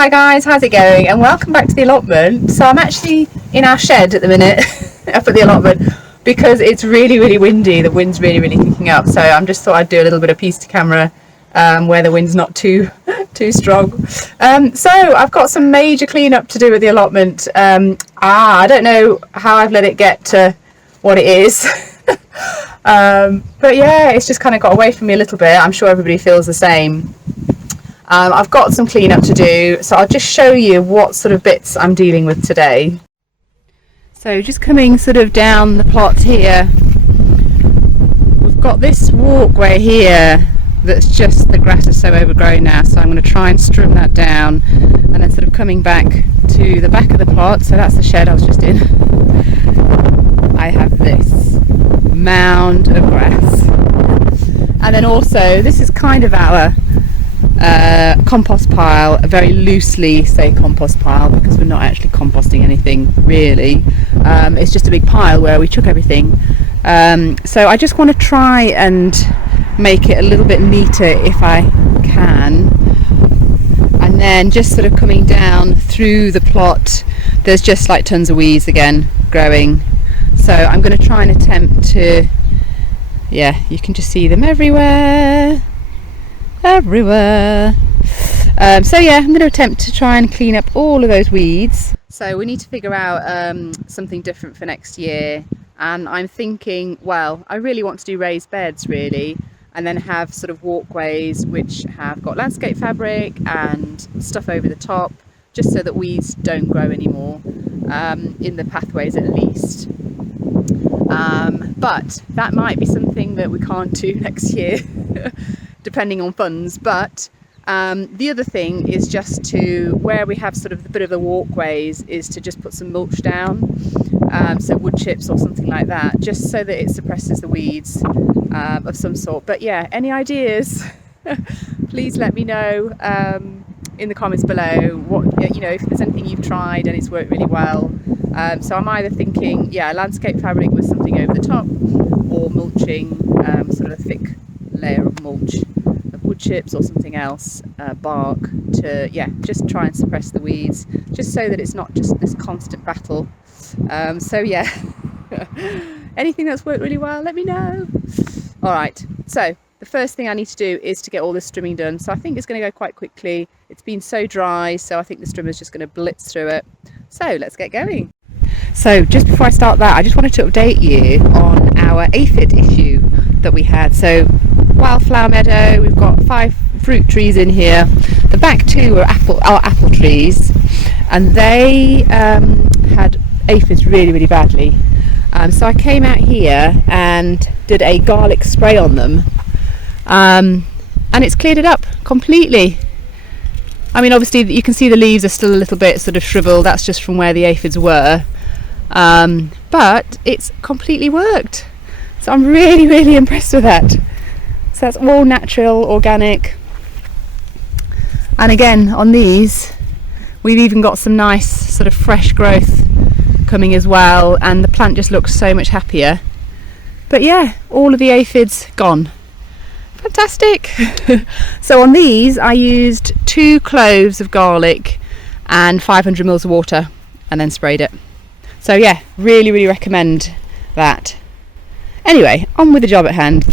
Hi guys, how's it going? And welcome back to the allotment. So I'm actually in our shed at the minute up at the allotment because it's really windy. The wind's really picking up. So I'm just thought I'd do a little bit of piece to camera where the wind's not too strong. So I've got some major cleanup to do with the allotment. I don't know how I've let it get to what it is. But yeah, it's just kind of got away from me a little bit. I'm sure everybody feels the same. I've got some cleanup to do, so I'll just show you what sort of bits I'm dealing with today. So just coming sort of down the plot here, we've got this walkway here that's just, the grass is so overgrown now, so I'm going to try and trim that down, and then sort of coming back to the back of the plot. So that's the shed I was just in. I have this mound of grass, and then also this is kind of our compost pile, a very loosely say compost pile because we're not actually composting anything really. It's just a big pile where we chuck everything. So I just want to try and make it a little bit neater if I can. And then just sort of coming down through the plot, there's just like tons of weeds again growing. So I'm going to try and attempt to, yeah, you can just see them everywhere. So yeah, I'm going to attempt to try and clean up all of those weeds. So we need to figure out something different for next year, and I'm thinking, well, I really want to do raised beds really, and then have sort of walkways which have got landscape fabric and stuff over the top, just so that weeds don't grow anymore in the pathways at least. But that might be something that we can't do next year depending on funds. But the other thing is just to, where we have sort of a bit of the walkways, is to just put some mulch down, so wood chips or something like that, just so that it suppresses the weeds of some sort. But yeah, any ideas? Please let me know in the comments below what, you know, if there's anything you've tried and it's worked really well. So I'm either thinking, yeah, landscape fabric with something over the top, or mulching, sort of a thick layer of mulch of wood chips or something else, bark, to, yeah, just try and suppress the weeds, just so that it's not just this constant battle. So yeah, anything that's worked really well, let me know. All right, so the first thing I need to do is to get all this trimming done. So I think it's going to go quite quickly. It's been so dry, so I think the trimmer is just going to blitz through it. So let's get going. So just before I start that, I just wanted to update you on our aphid issue that we had. So wildflower meadow, we've got 5 fruit trees in here. The back 2 are apple trees, and they had aphids really badly. So I came out here and did a garlic spray on them, and it's cleared it up completely. I mean, obviously you can see the leaves are still a little bit sort of shriveled. That's just from where the aphids were, but it's completely worked. So I'm really impressed with that. So that's all natural, organic. And again, on these, we've even got some nice sort of fresh growth coming as well, and the plant just looks so much happier. But yeah, all of the aphids gone. Fantastic. So on these I used 2 cloves of garlic and 500 mils of water, and then sprayed it. So yeah, really recommend that. Anyway, on with the job at hand.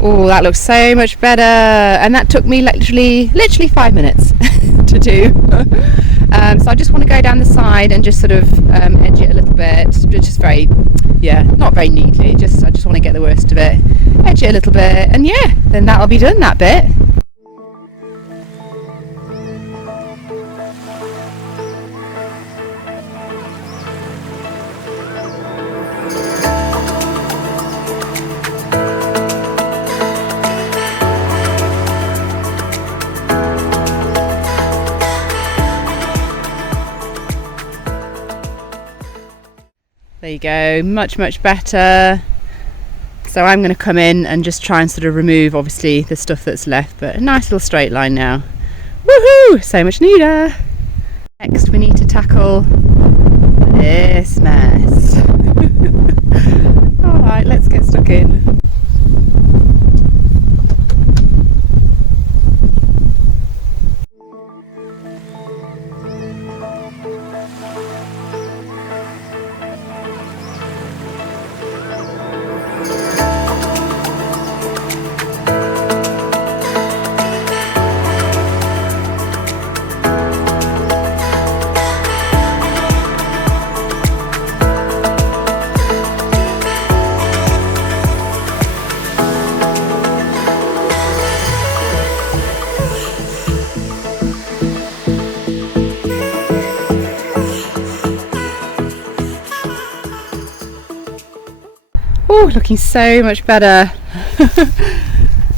Oh, that looks so much better, and that took me literally 5 minutes to do. So I just want to go down the side and just sort of edge it a little bit, just very, yeah, not very neatly, I just want to get the worst of it, edge it a little bit, and yeah, then that'll be done, that bit. There you go, much better. So I'm going to come in and just try and sort of remove obviously the stuff that's left, but a nice little straight line now. Woohoo! So much neater. Next we need to tackle this mess. Alright, let's get stuck in. Oh, looking so much better.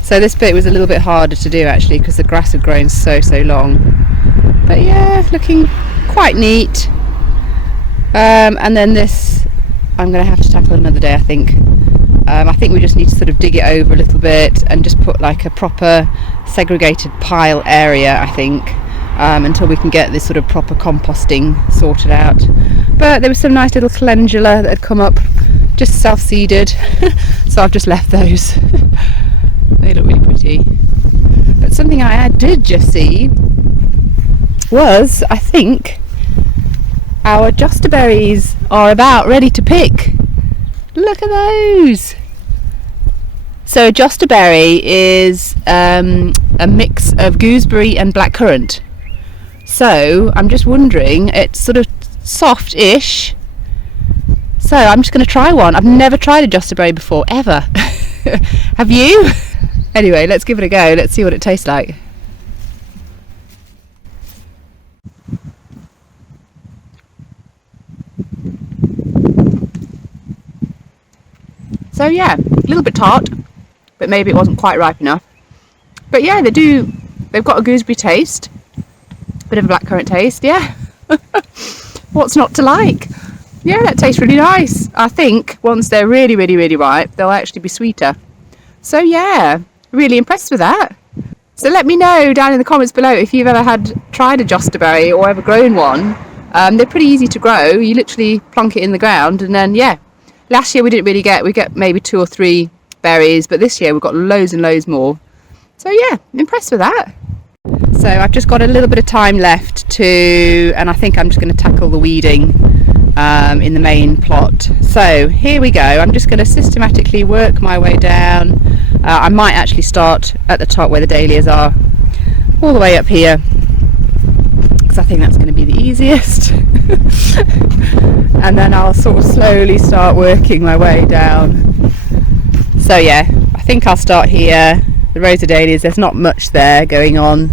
So this bit was a little bit harder to do actually because the grass had grown so long. But yeah, looking quite neat. And then this I'm going to have to tackle another day, I think. I think we just need to sort of dig it over a little bit and just put like a proper segregated pile area, I think, until we can get this sort of proper composting sorted out. But there was some nice little calendula that had come up, just self-seeded, so I've just left those. They look really pretty. But something I did just see was, I think, our Jostaberries are about ready to pick. Look at those! So a Jostaberry is a mix of gooseberry and blackcurrant. So I'm just wondering, it's sort of soft-ish. So I'm just going to try one. I've never tried a Jostaberry before, ever. Have you? Anyway, let's give it a go. Let's see what it tastes like. So yeah, a little bit tart, but maybe it wasn't quite ripe enough. But yeah, they've got a gooseberry taste, bit of a blackcurrant taste, yeah. What's not to like? Yeah, that tastes really nice. I think once they're really ripe, they'll actually be sweeter. So yeah, really impressed with that. So let me know down in the comments below if you've ever tried a Jostaberry or ever grown one. They're pretty easy to grow. You literally plonk it in the ground and then yeah. Last year we get maybe 2 or 3 berries, but this year we've got loads and loads more. So yeah, impressed with that. So I've just got a little bit of time left and I think I'm just going to tackle the weeding in the main plot. So here we go. I'm just going to systematically work my way down. I might actually start at the top where the dahlias are, all the way up here, because I think that's going to be the easiest. And then I'll sort of slowly start working my way down. So yeah, I think I'll start here. The rows of dahlias, there's not much there going on.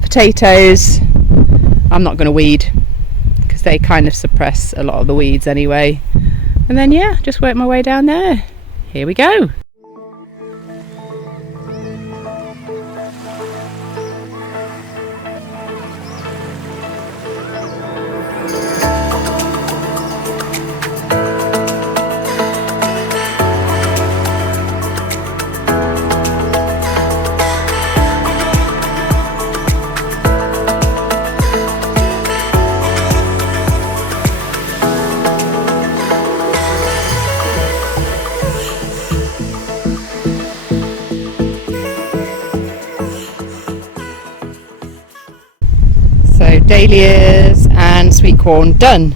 Potatoes, I'm not going to weed because they kind of suppress a lot of the weeds anyway. And then yeah, just work my way down there. Here we go. So dahlias and sweet corn done.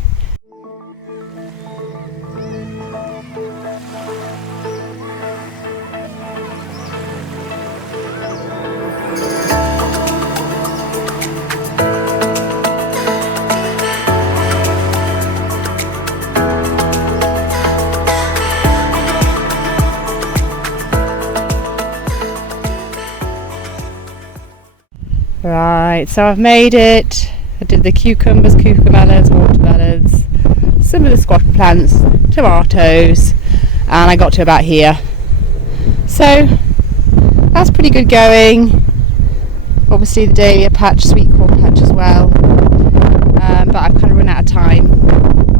Right, so I've made it. I did the cucumbers, cucamellas, watermelons, some of the squash plants, tomatoes, and I got to about here. So that's pretty good going. Obviously the dahlia patch, sweet corn patch as well. But I've kind of run out of time.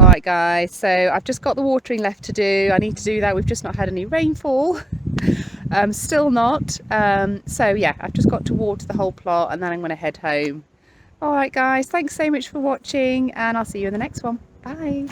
All right guys, so I've just got the watering left to do. I need to do that. We've just not had any rainfall. Still not. So yeah, I've just got to water the whole plot and then I'm going to head home. All right guys, thanks so much for watching and I'll see you in the next one. Bye.